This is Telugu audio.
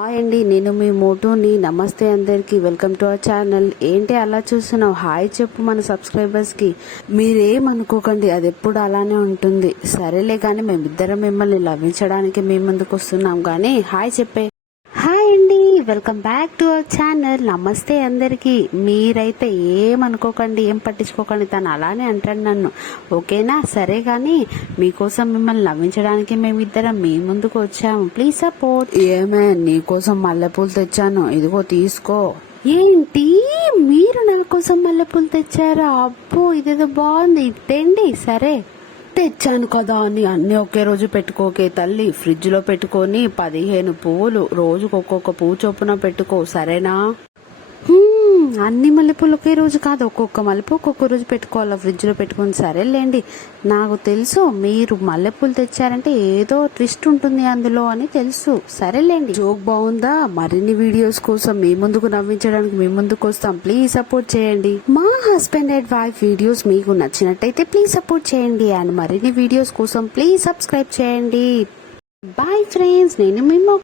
హాయ్ అండి, నేను మీ మోటోని. నమస్తే అందరికి, వెల్కమ్ టు అవర్ ఛానల్. ఏంటి అలా చూస్తున్నావు? హాయ్ చెప్పు మన సబ్స్క్రైబర్స్ కి. మీరేమనుకోకండి, అది ఎప్పుడు అలానే ఉంటుంది. సరేలే కానీ మేమిద్దరం మిమ్మల్ని లభించడానికి మేము ముందుకు వస్తున్నాం కానీ హాయ్ చెప్పే. హాయ్ అండి, welcome back to our channel. నమస్తే అందరికి. మీరైతే ఏమనుకోకండి, ఏం పట్టించుకోకండి, తను అలానే అంటాడు నన్ను. ఓకేనా? సరే కానీ మీకోసం మిమ్మల్ని నవ్వించడానికి మేమిద్దరం మీ ముందుకు వచ్చాము. Please support. ఏమే, నీకోసం మల్లెపూలు తెచ్చాను, ఇదిగో తీసుకో. ఏంటి, మీరు నా కోసం మల్లెపూలు తెచ్చారా? అబ్బో, ఇదేదో బాగుంది, ఇట్టండి. సరే తెచ్చాను కదా అని అన్ని ఒకే రోజు పెట్టుకోకే తల్లి. ఫ్రిడ్జ్ లో పెట్టుకొని 15 పువ్వులు రోజుకు ఒక్కొక్క పువ్వు చొప్పున పెట్టుకో, సరేనా? అన్ని మల్లెపూలు ఒకే రోజు కాదు, ఒక్కొక్క మల్లెపూ ఒక్కొక్క రోజు పెట్టుకోవాలా ఫ్రిడ్జ్ లో పెట్టుకుని. సరేలేండి, నాకు తెలుసు మీరు మల్లెపూలు తెచ్చారంటే ఏదో ట్విస్ట్ ఉంటుంది అందులో అని తెలుసు. సరేలేండి, జోక్ బాగుందా? మరిన్ని వీడియోస్ కోసం మీ ముందుకు నవ్వించడానికి మీ ముందుకు వస్తాం. ప్లీజ్ సపోర్ట్ చేయండి. మా హస్బెండ్ అండ్ వైఫ్ వీడియోస్ మీకు నచ్చినట్టయితే ప్లీజ్ సపోర్ట్ చేయండి. అండ్ మరిన్ని వీడియోస్ కోసం ప్లీజ్ సబ్స్క్రైబ్ చేయండి. బాయ్ ఫ్రెండ్స్, నేను మీ